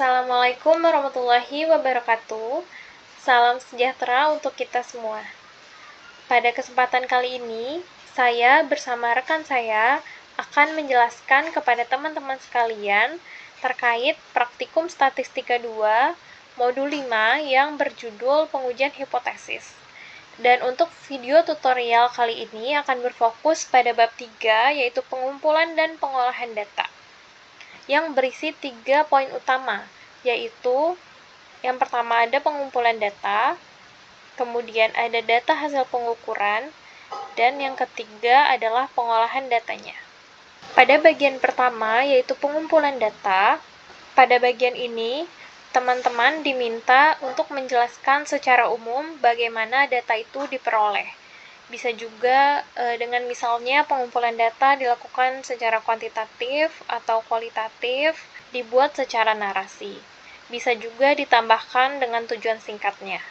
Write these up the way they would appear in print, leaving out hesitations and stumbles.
Assalamualaikum warahmatullahi wabarakatuh. Salam sejahtera untuk kita semua. Pada kesempatan kali ini, saya bersama rekan saya akan menjelaskan kepada teman-teman sekalian terkait praktikum statistika 2 modul 5 yang berjudul pengujian hipotesis. Dan untuk video tutorial kali ini akan berfokus pada bab 3, yaitu pengumpulan dan pengolahan data, yang berisi 3 poin utama, yaitu yang pertama ada pengumpulan data, kemudian ada data hasil pengukuran, dan yang ketiga adalah pengolahan datanya. Pada bagian pertama, yaitu pengumpulan data, pada bagian ini teman-teman diminta untuk menjelaskan secara umum bagaimana data itu diperoleh. Bisa juga dengan misalnya pengumpulan data dilakukan secara kuantitatif atau kualitatif, dibuat secara narasi. Bisa juga ditambahkan dengan tujuan singkatnya.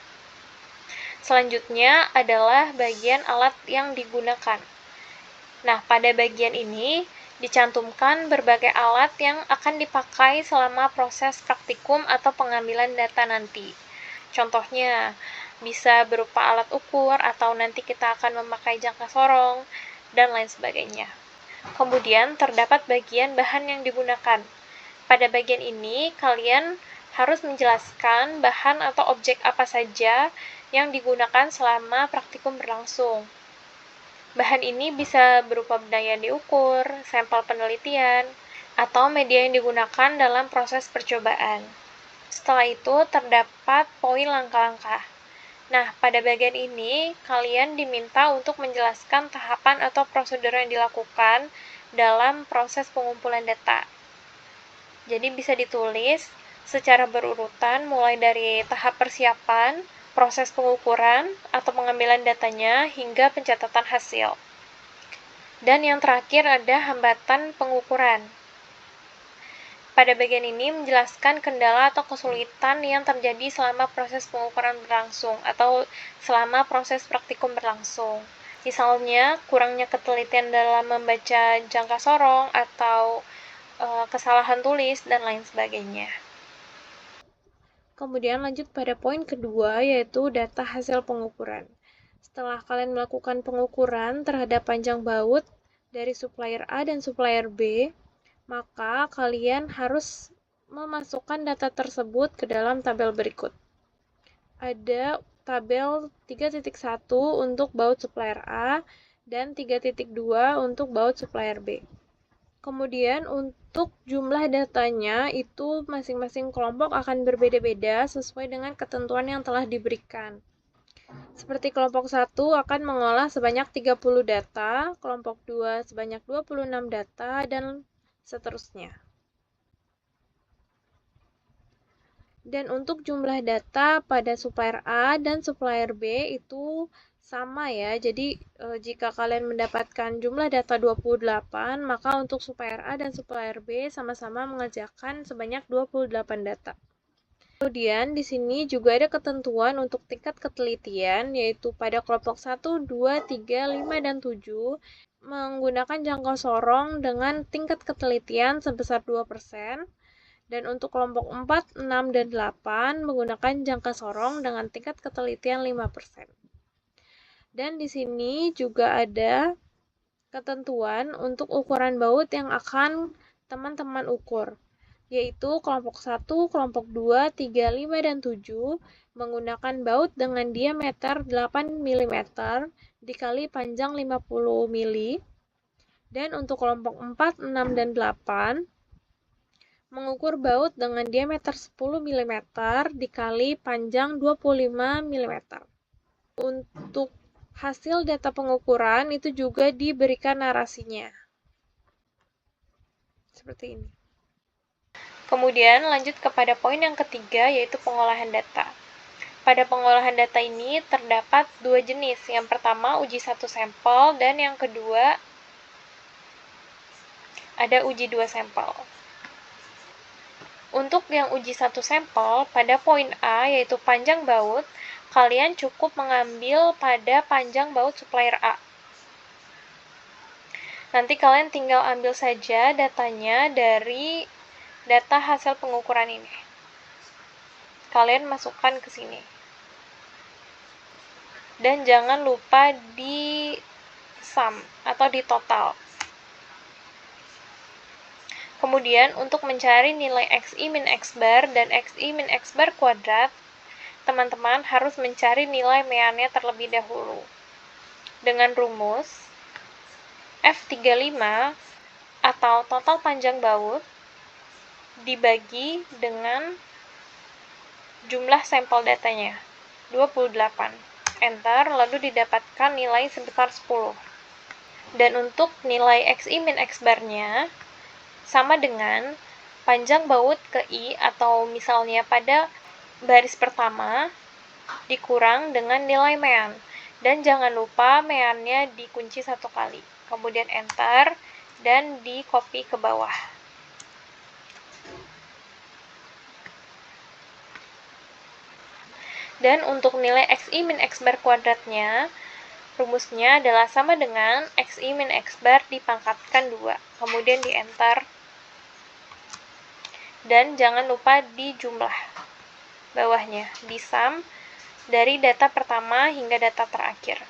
Selanjutnya adalah bagian alat yang digunakan. Nah, pada bagian ini dicantumkan berbagai alat yang akan dipakai selama proses praktikum atau pengambilan data nanti. Contohnya, bisa berupa alat ukur atau nanti kita akan memakai jangka sorong, dan lain sebagainya. Kemudian terdapat bagian bahan yang digunakan. Pada bagian ini, kalian harus menjelaskan bahan atau objek apa saja yang digunakan selama praktikum berlangsung. Bahan ini bisa berupa benda yang diukur, sampel penelitian, atau media yang digunakan dalam proses percobaan. Setelah itu terdapat poin langkah-langkah. Nah, pada bagian ini kalian diminta untuk menjelaskan tahapan atau prosedur yang dilakukan dalam proses pengumpulan data. Jadi bisa ditulis secara berurutan mulai dari tahap persiapan, proses pengukuran atau pengambilan datanya hingga pencatatan hasil. Dan yang terakhir ada hambatan pengukuran. Pada bagian ini menjelaskan kendala atau kesulitan yang terjadi selama proses pengukuran berlangsung atau selama proses praktikum berlangsung. Misalnya, kurangnya ketelitian dalam membaca jangka sorong atau kesalahan tulis dan lain sebagainya. Kemudian lanjut pada poin kedua, yaitu data hasil pengukuran. Setelah kalian melakukan pengukuran terhadap panjang baut dari supplier A dan supplier B, maka kalian harus memasukkan data tersebut ke dalam tabel berikut. Ada tabel 3.1 untuk baut supplier A dan 3.2 untuk baut supplier B. Kemudian untuk jumlah datanya itu masing-masing kelompok akan berbeda-beda sesuai dengan ketentuan yang telah diberikan. Seperti kelompok 1 akan mengolah sebanyak 30 data, kelompok 2 sebanyak 26 data, dan seterusnya. Dan untuk jumlah data pada supplier A dan supplier B itu sama ya. Jadi jika kalian mendapatkan jumlah data 28, maka untuk supplier A dan supplier B sama-sama mengerjakan sebanyak 28 data. Kemudian di sini juga ada ketentuan untuk tingkat ketelitian, yaitu pada kelompok 1, 2, 3, 5, dan 7 menggunakan jangka sorong dengan tingkat ketelitian sebesar 2%, dan untuk kelompok 4, 6, dan 8 menggunakan jangka sorong dengan tingkat ketelitian 5%. Dan di sini juga ada ketentuan untuk ukuran baut yang akan teman-teman ukur, yaitu kelompok 1, kelompok 2, 3, 5, dan 7 menggunakan baut dengan diameter 8 mm dikali panjang 50 mm, dan untuk kelompok 4, 6, dan 8 mengukur baut dengan diameter 10 mm dikali panjang 25 mm. Untuk hasil data pengukuran itu juga diberikan narasinya. Seperti ini. Kemudian lanjut kepada poin yang ketiga, yaitu pengolahan data. Pada pengolahan data ini terdapat dua jenis. Yang pertama uji satu sampel, dan yang kedua ada uji dua sampel. Untuk yang uji satu sampel, pada poin A, yaitu panjang baut, kalian cukup mengambil pada panjang baut supplier A. Nanti kalian tinggal ambil saja datanya dari data hasil pengukuran ini. kalian masukkan ke sini. Dan jangan lupa di sum atau di total. Kemudian untuk mencari nilai xi min x bar dan xi min x bar kuadrat, teman-teman harus mencari nilai meannya terlebih dahulu. Dengan rumus F35 atau total panjang baut dibagi dengan jumlah sampel datanya, 28. Enter, lalu didapatkan nilai sebesar 10. Dan untuk nilai xi min x bar-nya sama dengan panjang baut ke I, atau misalnya pada baris pertama dikurang dengan nilai mean. Dan jangan lupa meannya dikunci 1 kali. Kemudian enter dan di copy ke bawah. Dan untuk nilai xi min x bar kuadratnya, rumusnya adalah sama dengan xi min x bar dipangkatkan 2. Kemudian di enter. Dan jangan lupa di jumlah bawahnya, di sum dari data pertama hingga data terakhir.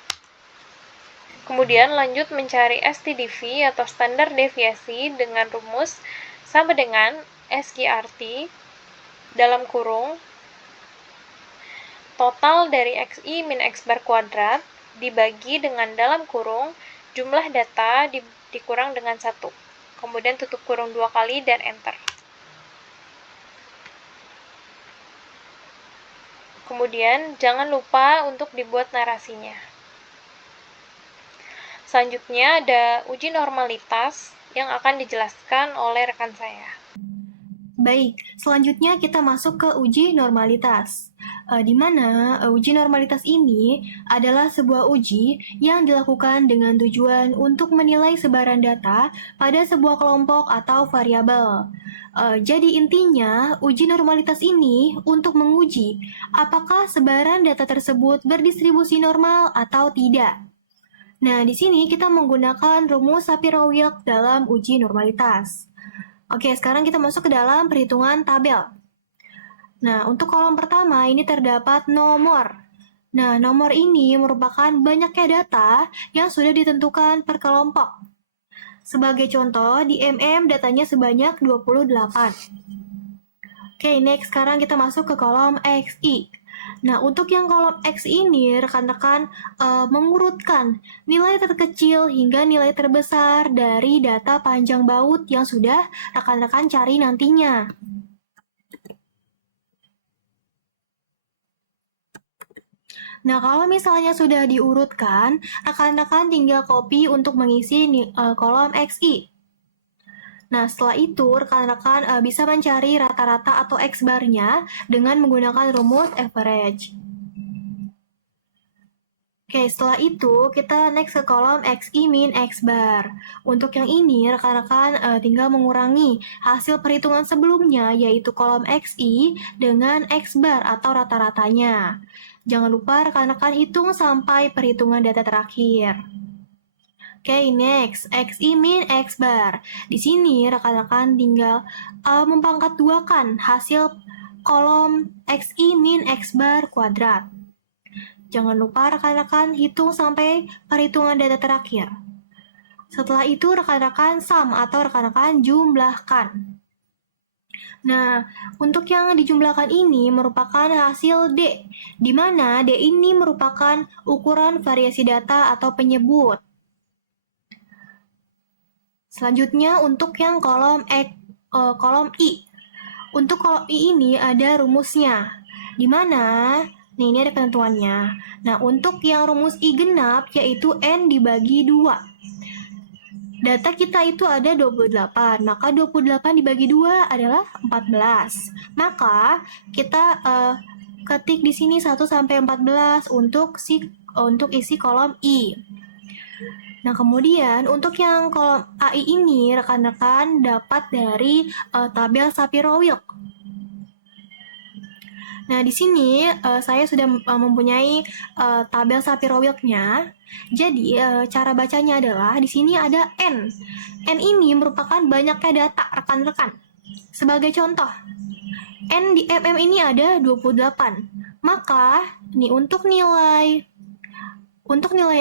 Kemudian lanjut mencari STDV atau standar deviasi dengan rumus sama dengan SGRT dalam kurung total dari xi min x bar kuadrat dibagi dengan dalam kurung jumlah data dikurang dengan 1. Kemudian tutup kurung 2 kali dan enter. Kemudian, jangan lupa untuk dibuat narasinya. Selanjutnya ada uji normalitas yang akan dijelaskan oleh rekan saya. Baik, selanjutnya kita masuk ke uji normalitas. Di mana uji normalitas ini adalah sebuah uji yang dilakukan dengan tujuan untuk menilai sebaran data pada sebuah kelompok atau variabel. Jadi intinya, uji normalitas ini untuk menguji apakah sebaran data tersebut berdistribusi normal atau tidak. Nah, di sini kita menggunakan rumus Shapiro-Wilk dalam uji normalitas. Oke, sekarang kita masuk ke dalam perhitungan tabel. Nah, untuk kolom pertama ini terdapat nomor. Nah, nomor ini merupakan banyaknya data yang sudah ditentukan per kelompok. Sebagai contoh, di MM datanya sebanyak 28. Oke, next sekarang kita masuk ke kolom XI. Nah, untuk yang kolom X ini, rekan-rekan mengurutkan nilai terkecil hingga nilai terbesar dari data panjang baut yang sudah rekan-rekan cari nantinya. Nah, kalau misalnya sudah diurutkan, rekan-rekan tinggal copy untuk mengisi kolom XI. Nah, setelah itu rekan-rekan bisa mencari rata-rata atau X-bar-nya dengan menggunakan rumus average. Oke, setelah itu kita next ke kolom XI min X-bar. Untuk yang ini, rekan-rekan tinggal mengurangi hasil perhitungan sebelumnya, yaitu kolom XI dengan X-bar atau rata-ratanya. Jangan lupa rekan-rekan hitung sampai perhitungan data terakhir. Oke, next, XI min X-bar. Di sini rekan-rekan tinggal mempangkat duakan hasil kolom XI min X-bar kuadrat. Jangan lupa rekan-rekan hitung sampai perhitungan data terakhir. Setelah itu rekan-rekan sum atau rekan-rekan jumlahkan. Nah, untuk yang dijumlahkan ini merupakan hasil D, di mana D ini merupakan ukuran variasi data atau penyebut. Selanjutnya untuk yang kolom I. Untuk kolom I ini ada rumusnya, di mana ini ada ketentuannya. Nah, untuk yang rumus I genap yaitu N dibagi 2. Data kita itu ada 28, maka 28 dibagi 2 adalah 14. Maka kita ketik di sini 1 sampai 14 untuk isi kolom I. Nah, kemudian untuk yang kolom AI ini rekan-rekan dapat dari tabel Shapiro-Wilk. Nah, di sini saya sudah mempunyai tabel Shapiro-Wilk-nya. Jadi, cara bacanya adalah di sini ada N. N ini merupakan banyaknya data rekan-rekan. Sebagai contoh, N di mm ini ada 28. Maka, nih untuk nilai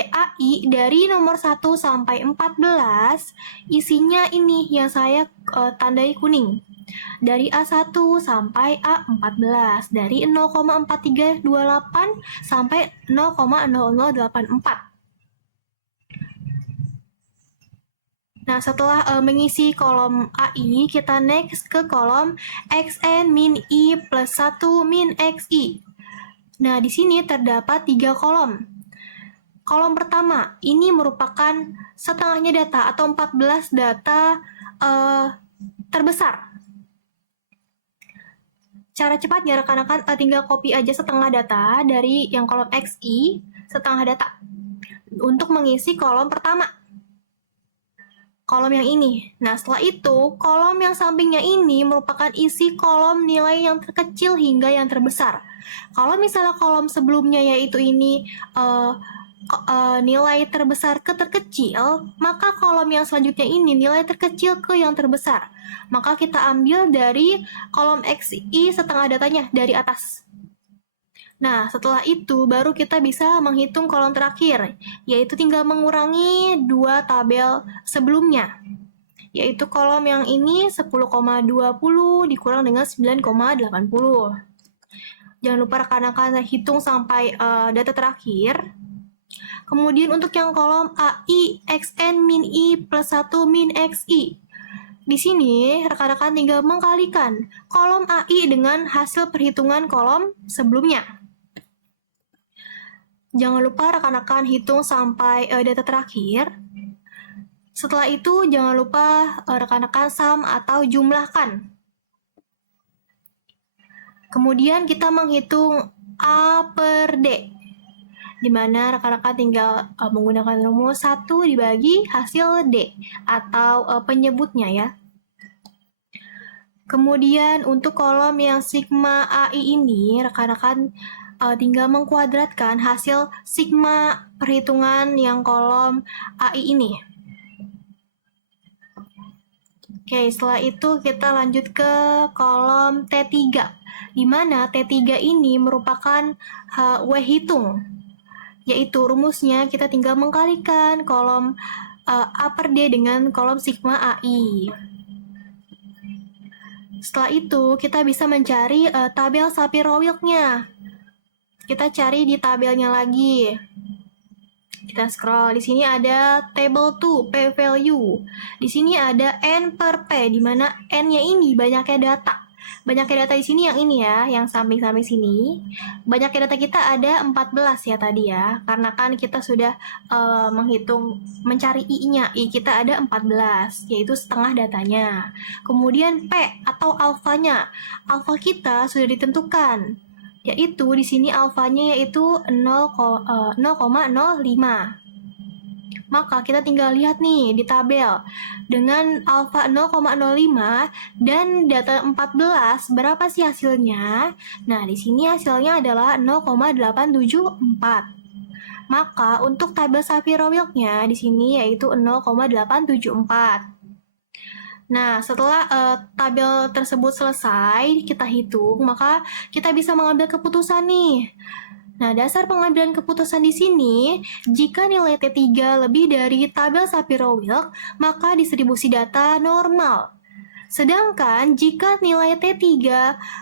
AI dari nomor 1 sampai 14, isinya ini yang saya tandai kuning. Dari A1 sampai A14, dari 0,4328 sampai 0,0084. Nah, setelah mengisi kolom AI, kita next ke kolom xn min i plus 1 min xi. Nah, di sini terdapat 3 kolom. Kolom pertama, ini merupakan setengahnya data atau 14 data terbesar. Cara cepatnya rekan-rekan tinggal copy aja setengah data dari yang kolom XI, setengah data, untuk mengisi kolom pertama. Kolom yang ini. Nah, setelah itu, kolom yang sampingnya ini merupakan isi kolom nilai yang terkecil hingga yang terbesar. Kalau misalnya kolom sebelumnya yaitu ini nilai terbesar ke terkecil, maka kolom yang selanjutnya ini nilai terkecil ke yang terbesar. Maka kita ambil dari kolom XI setengah datanya dari atas. Nah, setelah itu baru kita bisa menghitung kolom terakhir, yaitu tinggal mengurangi 2 tabel sebelumnya. Yaitu kolom yang ini 10,20 dikurang dengan 9,80. Jangan lupa rekan-rekan hitung sampai data terakhir. Kemudian untuk yang kolom AI xn min i plus 1 min xi. Di sini rekan-rekan tinggal mengkalikan kolom AI dengan hasil perhitungan kolom sebelumnya. Jangan lupa rekan-rekan hitung sampai data terakhir. Setelah itu jangan lupa rekan-rekan sum atau jumlahkan. Kemudian kita menghitung A per D, di mana rekan-rekan tinggal menggunakan rumus 1 dibagi hasil D atau penyebutnya ya. Kemudian untuk kolom yang sigma AI ini, rekan-rekan tinggal mengkuadratkan hasil sigma perhitungan yang kolom AI ini. Oke, setelah itu kita lanjut ke kolom T3, di mana T3 ini merupakan W hitung, yaitu rumusnya kita tinggal mengkalikan kolom A per D dengan kolom sigma AI. Setelah itu, kita bisa mencari tabel Shapiro-Wilk-nya. Kita cari di tabelnya lagi. Kita scroll. Di sini ada table 2, P value. Di sini ada N per P, di mana N-nya ini banyaknya data. Banyaknya data di sini yang ini ya, yang samping-samping sini. Banyaknya data kita ada 14 ya tadi ya, karena kan kita sudah menghitung, mencari I-nya. I kita ada 14, yaitu setengah datanya. Kemudian P atau alfanya. Alfa kita sudah ditentukan, yaitu di sini alfanya yaitu 0,05. Maka kita tinggal lihat nih di tabel dengan alfa 0,05 dan data 14 berapa sih hasilnya? Nah, di sini hasilnya adalah 0,874. Maka untuk tabel Shapiro-Wilk-nya di sini yaitu 0,874. Nah, setelah tabel tersebut selesai kita hitung, maka kita bisa mengambil keputusan nih. Nah, dasar pengambilan keputusan di sini, jika nilai T3 lebih dari tabel Shapiro-Wilk, maka distribusi data normal. Sedangkan jika nilai T3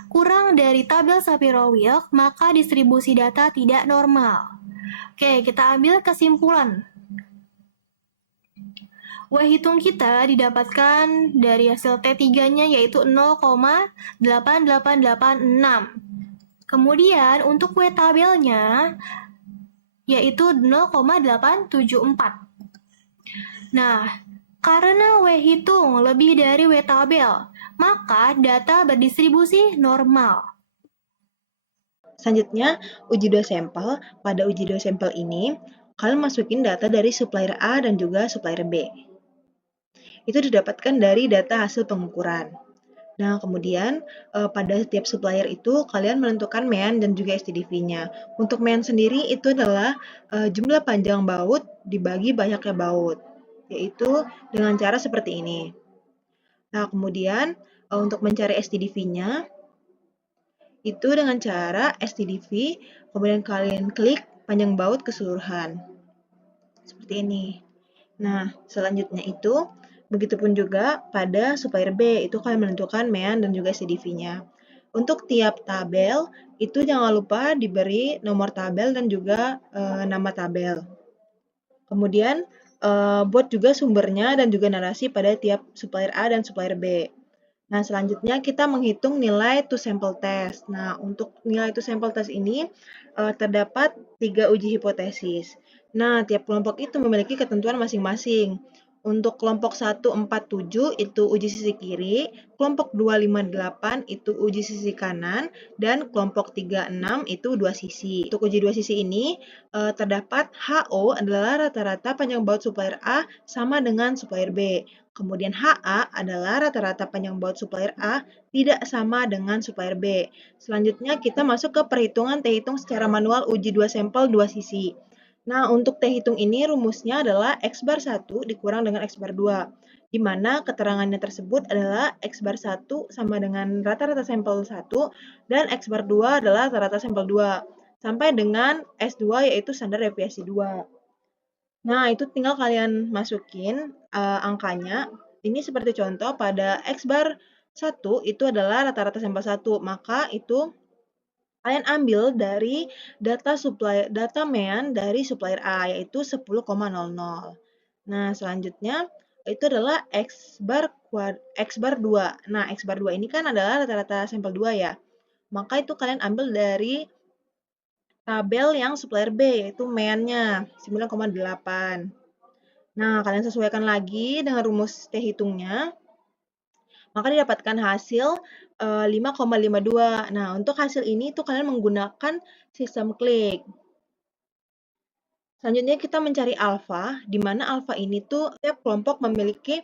kurang dari tabel Shapiro-Wilk, maka distribusi data tidak normal. Oke, kita ambil kesimpulan. W hitung kita didapatkan dari hasil T3-nya yaitu 0,8886. Kemudian untuk W tabelnya yaitu 0,874. Nah, karena W hitung lebih dari W tabel, maka data berdistribusi normal. Selanjutnya, uji 2 sampel. Pada uji 2 sampel ini, kalian masukin data dari supplier A dan juga supplier B. Itu didapatkan dari data hasil pengukuran. Nah, kemudian pada setiap supplier itu kalian menentukan mean dan juga STDV-nya. Untuk mean sendiri itu adalah jumlah panjang baut dibagi banyaknya baut, yaitu dengan cara seperti ini. Nah, kemudian untuk mencari STDV-nya, itu dengan cara STDV, kemudian kalian klik panjang baut keseluruhan. Seperti ini. Nah, selanjutnya itu, begitupun juga pada supplier B, itu kalian menentukan mean dan juga STDV-nya. Untuk tiap tabel, itu jangan lupa diberi nomor tabel dan juga nama tabel. Kemudian, buat juga sumbernya dan juga narasi pada tiap supplier A dan supplier B. Nah, selanjutnya kita menghitung nilai to sample test. Nah, untuk nilai to sample test ini terdapat 3 uji hipotesis. Nah, tiap kelompok itu memiliki ketentuan masing-masing. Untuk kelompok 147 itu uji sisi kiri, kelompok 258 itu uji sisi kanan, dan kelompok 36 itu dua sisi. Untuk uji dua sisi ini terdapat HO adalah rata-rata panjang baut supplier A sama dengan supplier B. Kemudian HA adalah rata-rata panjang baut supplier A tidak sama dengan supplier B. Selanjutnya kita masuk ke perhitungan T hitung secara manual uji dua sampel dua sisi. Nah, untuk T hitung ini rumusnya adalah X bar 1 dikurang dengan X bar 2, di mana keterangannya tersebut adalah X bar 1 sama dengan rata-rata sampel 1 dan X bar 2 adalah rata-rata sampel 2, sampai dengan S2 yaitu standar deviasi 2. Nah, itu tinggal kalian masukin angkanya. Ini seperti contoh pada X bar 1 itu adalah rata-rata sampel 1, maka itu kalian ambil dari data mean dari supplier A yaitu 10,00. Nah, selanjutnya itu adalah X bar 2. Nah, X bar 2 ini kan adalah rata-rata sampel 2 ya. Maka itu kalian ambil dari tabel yang supplier B yaitu mean-nya 9,8. Nah, kalian sesuaikan lagi dengan rumus T hitungnya, maka didapatkan hasil 5,52. Nah, untuk hasil ini tuh kalian menggunakan sistem klik. Selanjutnya kita mencari alfa, di mana alfa ini tuh setiap kelompok memiliki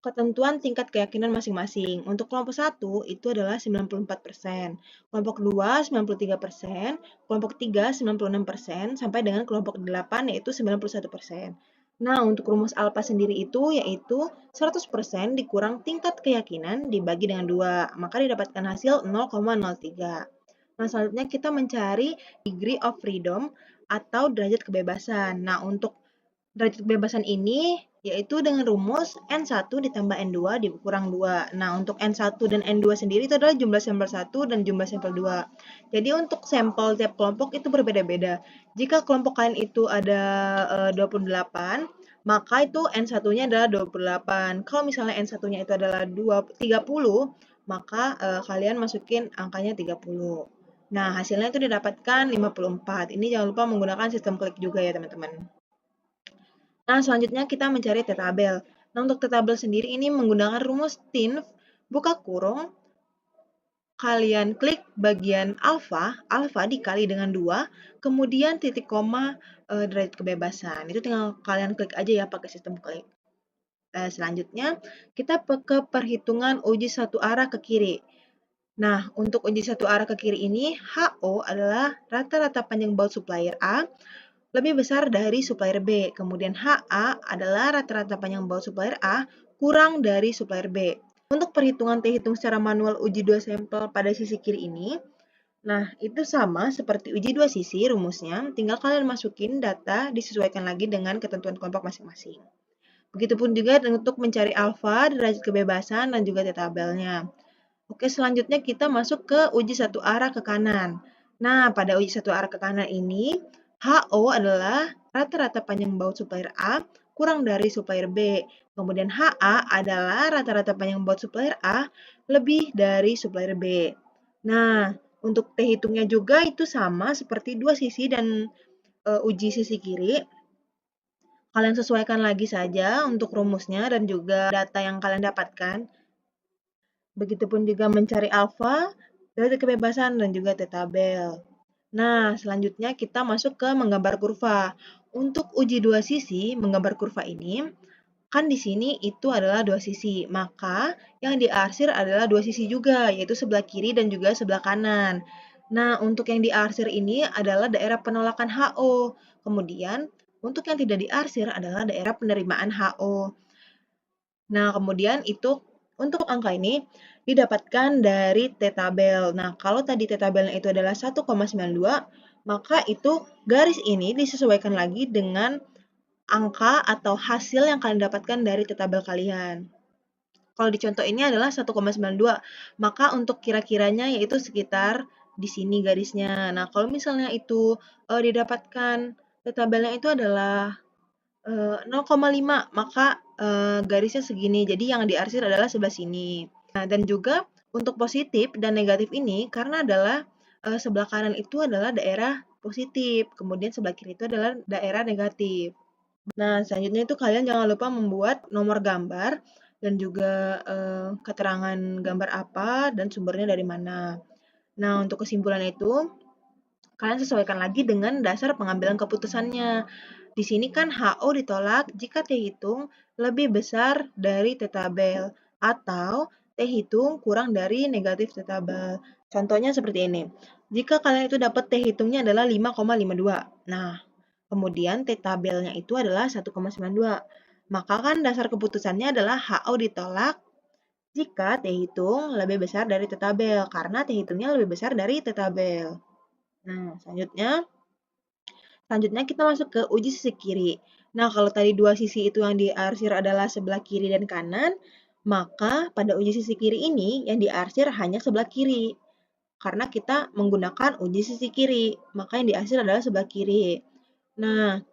ketentuan tingkat keyakinan masing-masing. Untuk kelompok 1 itu adalah 94%, kelompok 2 93%, kelompok 3 96%, sampai dengan kelompok 8 yaitu 91%. Nah, untuk rumus alfa sendiri itu yaitu 100% dikurang tingkat keyakinan dibagi dengan 2, maka didapatkan hasil 0,03. Nah, selanjutnya kita mencari degree of freedom atau derajat kebebasan. Nah, untuk derajat kebebasan ini yaitu dengan rumus N1 ditambah N2 dikurang 2. Nah, untuk N1 dan N2 sendiri itu adalah jumlah sampel 1 dan jumlah sampel 2. Jadi untuk sampel tiap kelompok itu berbeda-beda. Jika kelompok kalian itu ada 28, maka itu N1-nya adalah 28. Kalau misalnya N1-nya itu adalah 30, maka kalian masukin angkanya 30. Nah, hasilnya itu didapatkan 54. Ini jangan lupa menggunakan sistem klik juga ya, teman-teman. Nah, selanjutnya kita mencari T-tabel. Nah, untuk T-tabel sendiri ini menggunakan rumus TINF, buka kurung, kalian klik bagian alfa, alfa dikali dengan 2, kemudian titik koma derajat kebebasan. Itu tinggal kalian klik aja ya pakai sistem klik. Selanjutnya, kita ke perhitungan uji satu arah ke kiri. Nah, untuk uji satu arah ke kiri ini, HO adalah rata-rata panjang baut supplier A lebih besar dari supplier B. Kemudian HA adalah rata-rata panjang baut supplier A kurang dari supplier B. Untuk perhitungan T hitung secara manual uji dua sampel pada sisi kiri ini, nah itu sama seperti uji dua sisi rumusnya, tinggal kalian masukin data disesuaikan lagi dengan ketentuan kelompok masing-masing. Begitupun juga untuk mencari alfa, derajat kebebasan, dan juga T-tabelnya. Oke, selanjutnya kita masuk ke uji satu arah ke kanan. Nah, pada uji satu arah ke kanan ini, HO adalah rata-rata panjang baut supplier A kurang dari supplier B. Kemudian HA adalah rata-rata panjang baut supplier A lebih dari supplier B. Nah, untuk T hitungnya juga itu sama seperti dua sisi dan uji sisi kiri. Kalian sesuaikan lagi saja untuk rumusnya dan juga data yang kalian dapatkan. Begitupun juga mencari alfa, derajat kebebasan, dan juga T-tabel. Nah, selanjutnya kita masuk ke menggambar kurva. Untuk uji dua sisi, menggambar kurva ini, kan di sini itu adalah dua sisi. Maka yang diarsir adalah dua sisi juga, yaitu sebelah kiri dan juga sebelah kanan. Nah, untuk yang diarsir ini adalah daerah penolakan HO. Kemudian, untuk yang tidak diarsir adalah daerah penerimaan HO. Nah, kemudian itu untuk angka ini didapatkan dari T-tabel. Nah, kalau tadi T-tabelnya itu adalah 1,92, maka itu garis ini disesuaikan lagi dengan angka atau hasil yang kalian dapatkan dari T-tabel kalian. Kalau di contoh ini adalah 1,92, maka untuk kira-kiranya yaitu sekitar di sini garisnya. Nah, kalau misalnya itu didapatkan T-tabelnya itu adalah 0,5, maka garisnya segini. Jadi yang diarsir adalah sebelah sini. Nah, dan juga untuk positif dan negatif ini karena adalah sebelah kanan itu adalah daerah positif, kemudian sebelah kiri itu adalah daerah negatif. Nah, selanjutnya itu kalian jangan lupa membuat nomor gambar dan juga keterangan gambar apa dan sumbernya dari mana. Nah, untuk kesimpulan itu, kalian sesuaikan lagi dengan dasar pengambilan keputusannya. Di sini kan HO ditolak jika T hitung lebih besar dari T tabel atau T hitung kurang dari negatif T tabel. Contohnya seperti ini. Jika kalian itu dapat T hitungnya adalah 5,52. Nah, kemudian T tabelnya itu adalah 1,92. Maka kan dasar keputusannya adalah HO ditolak jika T hitung lebih besar dari T tabel karena T hitungnya lebih besar dari T tabel. Nah, selanjutnya kita masuk ke uji sisi kiri. Nah, kalau tadi dua sisi itu yang diarsir adalah sebelah kiri dan kanan, maka pada uji sisi kiri ini yang diarsir hanya sebelah kiri. Karena kita menggunakan uji sisi kiri, maka yang diarsir adalah sebelah kiri. Nah,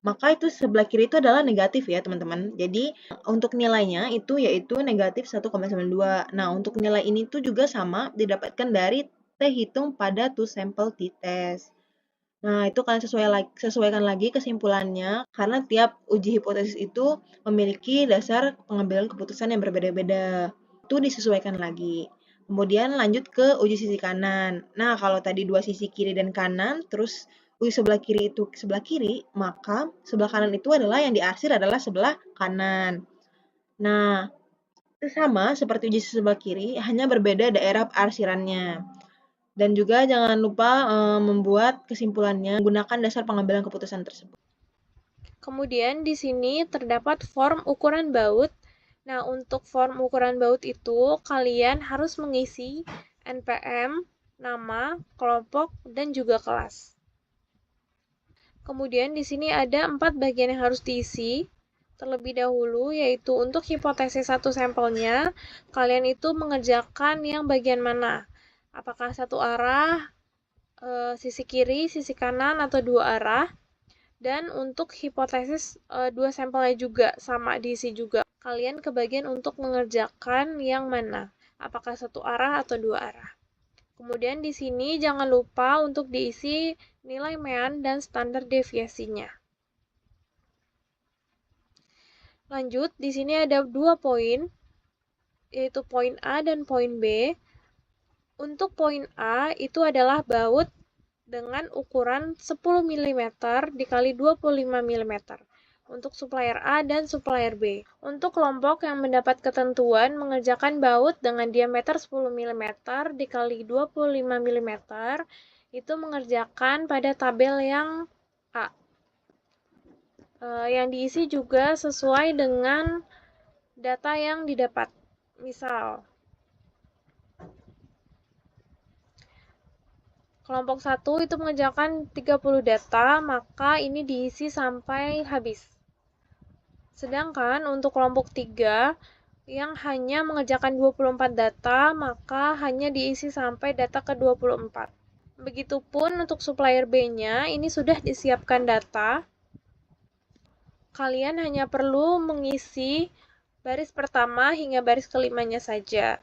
maka itu sebelah kiri itu adalah negatif ya, teman-teman. Jadi, untuk nilainya itu yaitu negatif 1,92. Nah, untuk nilai ini tuh juga sama didapatkan dari T hitung pada two sample t-test. Nah, itu kalian sesuaikan lagi kesimpulannya, karena tiap uji hipotesis itu memiliki dasar pengambilan keputusan yang berbeda-beda. Itu disesuaikan lagi. Kemudian lanjut ke uji sisi kanan. Nah, kalau tadi dua sisi kiri dan kanan, terus uji sebelah kiri itu sebelah kiri, maka sebelah kanan itu adalah yang diarsir adalah sebelah kanan. Nah, itu sama seperti uji sebelah kiri, hanya berbeda daerah arsirannya. Dan juga jangan lupa membuat kesimpulannya menggunakan dasar pengambilan keputusan tersebut. Kemudian di sini terdapat form ukuran baut. Nah, untuk form ukuran baut itu kalian harus mengisi NPM, nama, kelompok, dan juga kelas. Kemudian di sini ada 4 bagian yang harus diisi. Terlebih dahulu yaitu untuk hipotesis satu sampelnya, kalian itu mengerjakan yang bagian mana? Apakah satu arah, sisi kiri, sisi kanan, atau dua arah? Dan untuk hipotesis dua sampelnya juga sama diisi juga. Kalian kebagian untuk mengerjakan yang mana? Apakah satu arah atau dua arah? Kemudian di sini jangan lupa untuk diisi nilai mean dan standar deviasinya. Lanjut, di sini ada 2 poin, yaitu poin A dan poin B. Untuk poin A itu adalah baut dengan ukuran 10 mm dikali 25 mm untuk supplier A dan supplier B. Untuk kelompok yang mendapat ketentuan mengerjakan baut dengan diameter 10 mm dikali 25 mm itu mengerjakan pada tabel yang A. Yang diisi juga sesuai dengan data yang didapat. Misal, kelompok 1 itu mengerjakan 30 data, maka ini diisi sampai habis. Sedangkan untuk kelompok 3 yang hanya mengerjakan 24 data, maka hanya diisi sampai data ke-24. Begitupun untuk supplier B-nya, ini sudah disiapkan data. Kalian hanya perlu mengisi baris pertama hingga baris kelimanya saja.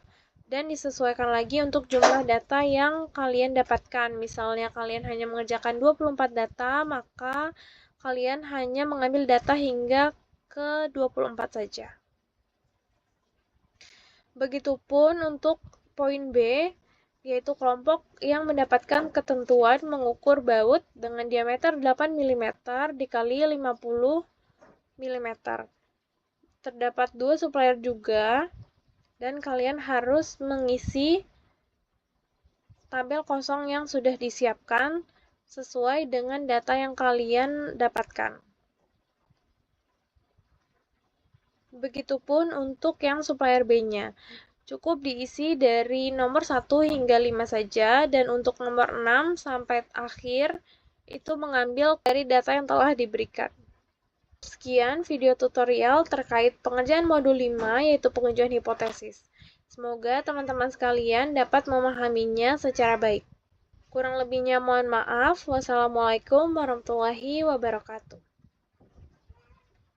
Dan disesuaikan lagi untuk jumlah data yang kalian dapatkan. Misalnya kalian hanya mengerjakan 24 data, maka kalian hanya mengambil data hingga ke 24 saja. Begitupun untuk poin B, yaitu kelompok yang mendapatkan ketentuan mengukur baut dengan diameter 8 mm dikali 50 mm. Terdapat 2 supplier juga, dan kalian harus mengisi tabel kosong yang sudah disiapkan sesuai dengan data yang kalian dapatkan. Begitupun untuk yang supplier B-nya. Cukup diisi dari nomor 1 hingga 5 saja, dan untuk nomor 6 sampai akhir itu mengambil dari data yang telah diberikan. Sekian video tutorial terkait pengerjaan modul 5, yaitu pengujian hipotesis. Semoga teman-teman sekalian dapat memahaminya secara baik. Kurang lebihnya mohon maaf. Wassalamualaikum warahmatullahi wabarakatuh.